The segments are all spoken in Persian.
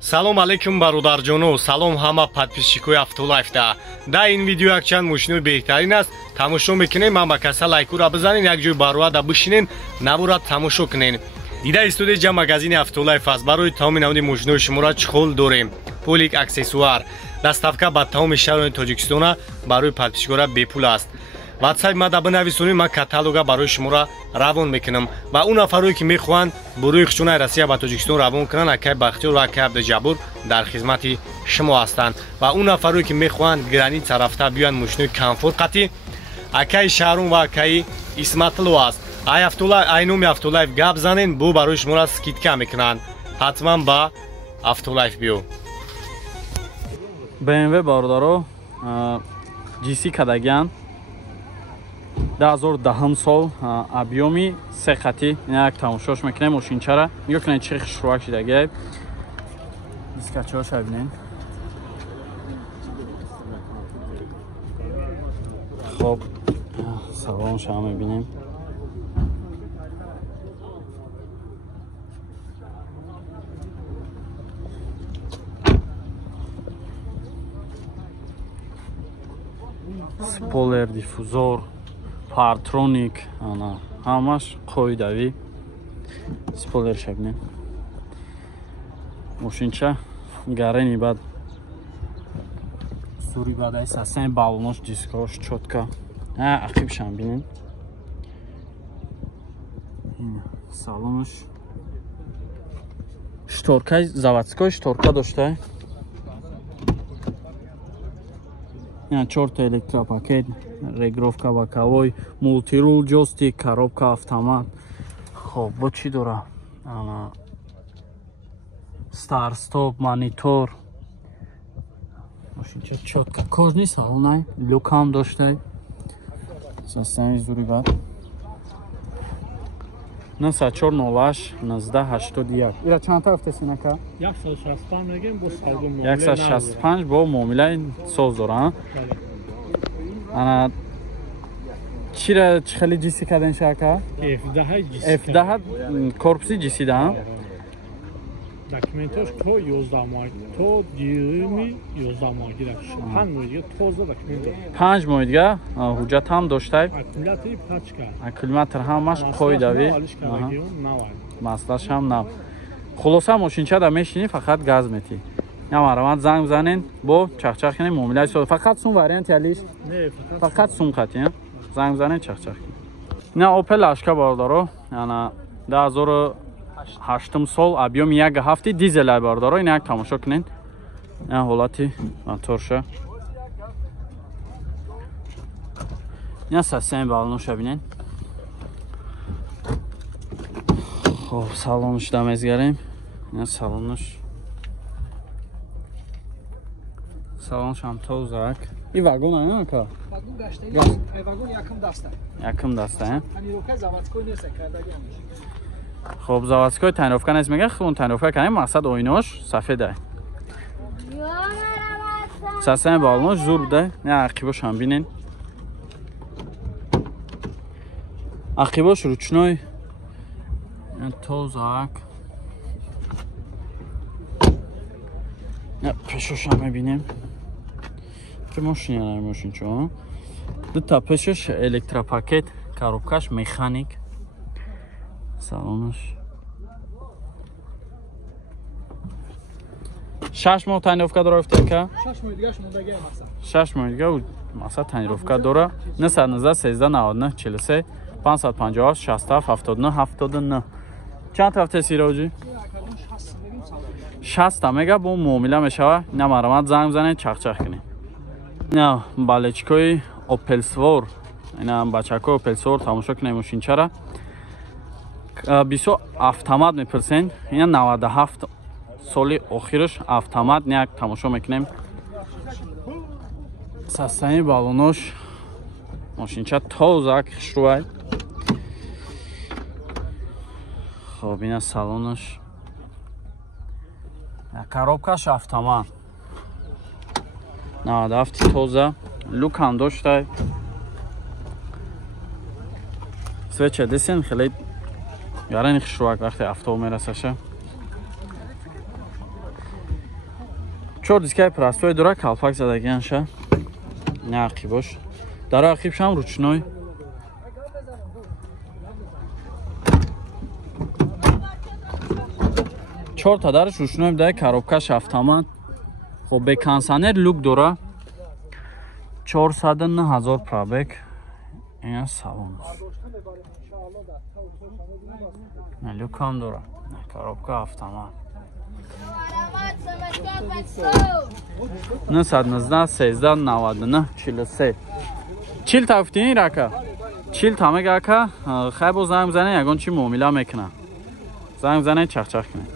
салом алейкум бародарҷоно, салом ҳама подписчикои Автолайфда. Дар ин видео якчанд мошинои беҳтарин аст. Тамошо мекунем, ҳама каса лайкура бизанин, як ҷои барояда бишинен, набора тамошо кунен. Дида студия ҷа магазини Автолайф аст. Барои тамоми наводи мошинои шуморо чухол дорем. Полик аксессуар. Доставка ба тамоми шаҳрони Тоҷикистона барои подписчикора бепул аст. WhatsApp мада бинависонед, ман каталога барои шуморо равон мекунам. Ва он нафарои ки мехоҳанд бурӯи хушунаи Россия ба Тоҷикистон равон кунанд, акай Бахтиёр ва акай Абдуҷаббор дар хизмати шумо ҳастанд. Ва он нафарои ки мехоҳанд граница рафта биёянд мошинои комфортқати, акай Шаҳром ва акай Исматло аст. Ай номи Автолайф гап занен, бо барои шуморо скидка мекунанд. ҳатман ба Автолайф биё. BMW бародаро GC кадагиан 2010 сол объёми 3 хати як тамошош мекунем мошинчара нигоҳ кунед чӣ хушрувак шидагӣ дискачаҳош бинед. хоб салонш ҳам мебинем. Спойлер, диффузор, партроник, ҳамаш қоидави спойлер шабинем. Мошинча гарени бад сури бадай сасен балонош дискош чотка ақибшам бинем. Салонош шторкаи заводской шторка дошта. 4 электропакет, регировка боковой, мультирул, джойстик, коробка автомат. Хоб, бо чӣ дора? Старт-стоп, монитор. Мошинча чотка. Кожни салонай, люкам доштай. Системи зури бад. 9408 1981. Ира чанд тараф тесинака? 165 мегем бо саргу муомила. 165 бо муомилаи соз дора. Ана чира чхали GC каден шака? F10 корпуси GC да. Документош то 11 моҳ, то 11 моҳ гирак шуд. 5 моҳ дига тоза документ. 5 моҳ дига ҳуҷҷат ҳам доштай. Аккумулятори пачка. Аккумулятор ҳамаш қоидави. Маслаш ҳам нав. Хулоса мошинча да мешини фақат газ мети. Ямарамат занг занен бо чахчах кунем муомилаи со. Фақат сум варианти алиш? Не, фақат сум хати. Занг занен чахчах. На Opel Ashka бародаро, ана 2008 сол объёми 1 ҳафти дизел бародаро. Ин як тамошо кунед. Ин ҳолати моторша. Ин сасен балоноша бинед. Хоб, салонш да мезгарем. Ин салонш. Салонш ҳам тозак. И вагон ана ка? Вагон гаштаи, вагон якм даста. Якм даста, Танировка заводской нест кардагиам. خب заводской танировка нест мега хун танировка канем мақсад ойнош сафеда. Сасен балонош зур да. Не ақибош ҳам бинен. Ақибош ручной. Тозак. Пешош ҳам мебинем. Ки мошина мошинчо. Дута пешош электропакет, коробкаш механик. Салонош 6 моҳ танировка дора ифтека? 6 моҳ дигаш мондагиам аст. 6 моҳ дига мақсад танировка дора. 913 43 558 67 79 79. чанд тараф тесироҷи? 60 мега бо муомила мешава. Ина марамат занг занед чахчах кунед. Ина балечкои Opel Svor. Ина бачакои Opel Svor тамошо кунед мошинчара. Бисо автомат мепирсен. Ина 97 соли охираш автомат як тамошо мекунем. Састани балонош мошинча тозак хушрувай. хоб, ина салонош. Коробкаш автомат. 97 тоза. Люк ҳам доштай. свеча десен хеле гарани хушрувак вақте афтоб мерасаша. 4 дискаи простой дора, калпак задагианша. Не ақибош. Дар ақибшам ручной. چهار تا درش روشنوی بده коробкаш автомат. خب به کانسانر لوک داره 409,000 پرابک. این سالون لوک هم داره коробка автомат. 919 13 99 43 چیل تفتینی راکا چیل تامه گاکا خیلی با زنگ زنه یکان چی معامله میکنه زنگ زنه چخ کنه.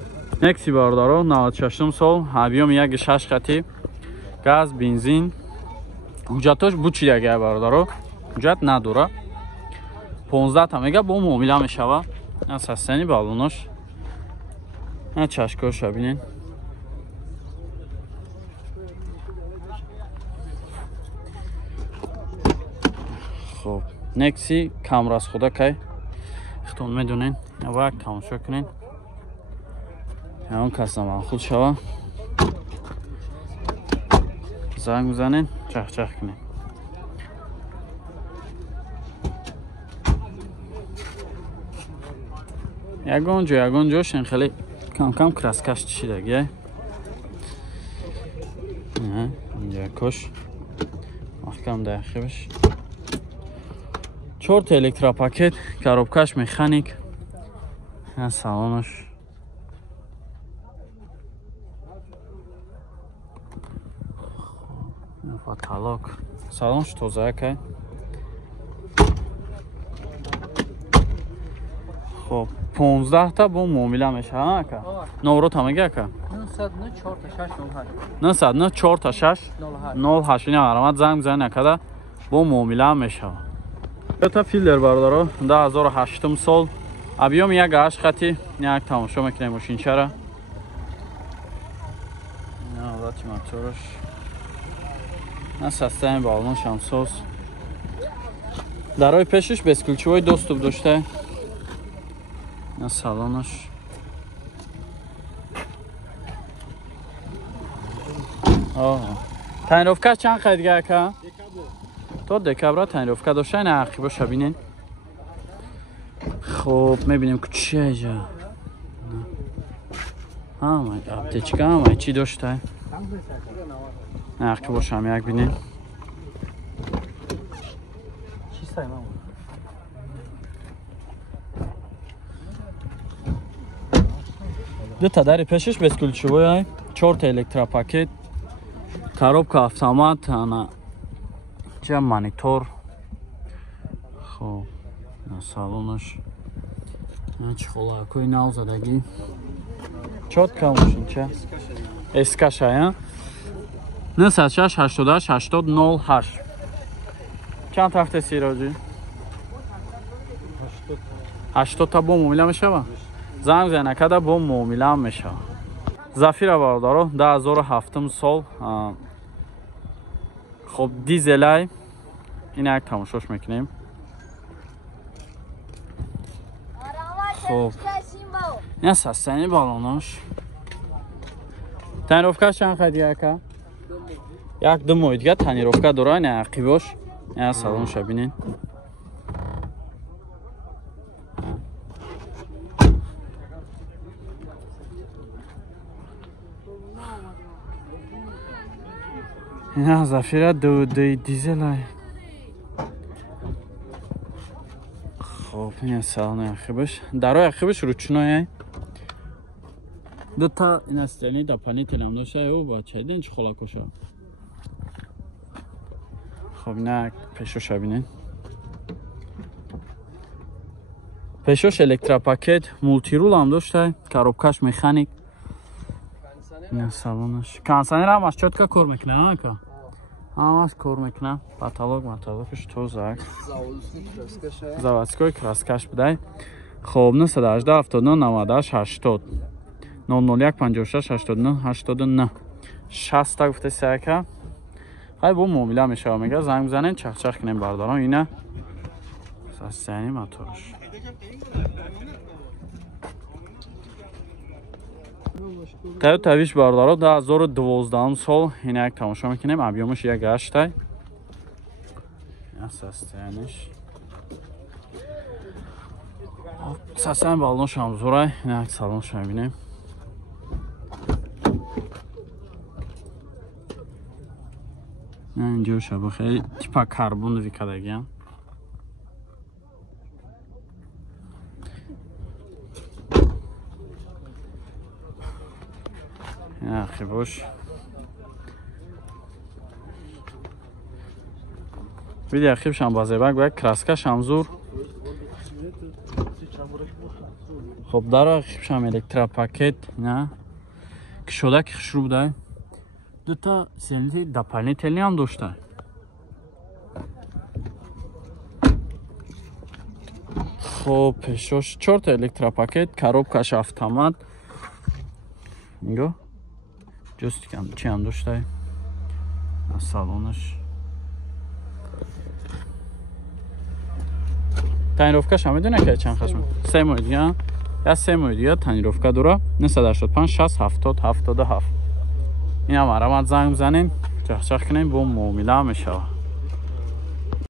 نکسی باردارو 96 سال объем 1.6 خطی گاز بنزین حجتاش بوچی دیگه باردارو حجت نداره 15 تا میگه با معامله میشوه اساساً بالونش نه چشکاش ببینین خب نکسی کامراس خدا که اختون میدونین و تماشا کنین همون کسا خود شوا زنگ بزنین چخ کنین یگان جوشن خیلی کم کراسکش چیدگه نه اینجا کش محکم داخلش 4 تا الکتروپاکت коробкаш механик این سالونش потолок салонш тоза که خب 15 تا با معامله میشه ها که نورو تا میگه که 909 4 تا 6 08 نه علامت زنگ زنه کده با معامله میشه تا فیلتر باردارو 2008 سال объем 1.8 خطی یک تماشا میکنه ماشین چرا نه وقتی موتورش نه سیستم بالون شمسوس درای پیشش بسکلچوی دوستوب داشته نه سالونش تنیروفکه چند خیلی که تو دکبرا تنیروفکه داشته نه عقیبا شبینین خب میبینیم که چیه اینجا اپتیچکه همه چی داشته نه عقیبا شم یک بینیم دو تا در پیشش بسکلچوی 4 تا الکتروپاکت коробка автомат она چه مانیتور خب салонش чехолакой нав задагӣ чотка мошинча эскаша 96 88 80 08 чанд тафте сироҷи 80 та бо муомила мешава занг занакада бо муомила мешава зафира бародаро 2007 сол خب دیزلای این یک تماشاش میکنیم خب این سستنی بالوناش تنیروفکه چند خیلی که یک دو ماه دیگه تنیروفکه داره این عقیباش این سالونش بینین این زفیره دو دیزل های خب این سالن عقیبش درای عقیبش روچنای دو تا این استرنی دا پنی تلم داشته او با چه دین چه خلاکوشه خب نه پیشوش بینین پیشوش الکتروپاکت مولتی رول هم داشته коробкаш مکانیک این سالونش کانسانر هم از چطور کار میکنه ها که همش کار میکنه پاتالوگش توزک заводской краскаш بده خب 918 79 98 80 001 56 89 89 60 تا گفته سرکه خیلی با معامله میشه میگه زنگ بزنین چخ کنیم بردارم اینه سستنی موتورش Toyota Wish бардоро 2012 сол инак тамошо мекунем. Объёмаш 1.8 состояниш. Сасан балнош ҳам зурай, инак салонш мебинем. اینجا شبا خیلی تیپا کربون ویکادگیان خیلی باش ویدی اخیب شم بازه بگ باید کراسکا شمزور خب در اخیب شم الکترا پاکت نه که شده که خشرو بوده دو تا سیلندر дополнительный هم داشته. خب پیشش 4 تا الکتروپاکت، коробкаш автомат. نگاه. جوستیکم چی هم داشته؟ салонش. تنیروفکاش هم میدونه که چند خشم. 3 ماه دیگه. یا 3 ماه دیگه تنیروفکا داره. 985 60 70 77. این هم рамад занг бизанем чахчах кунем бо муомила мешавад.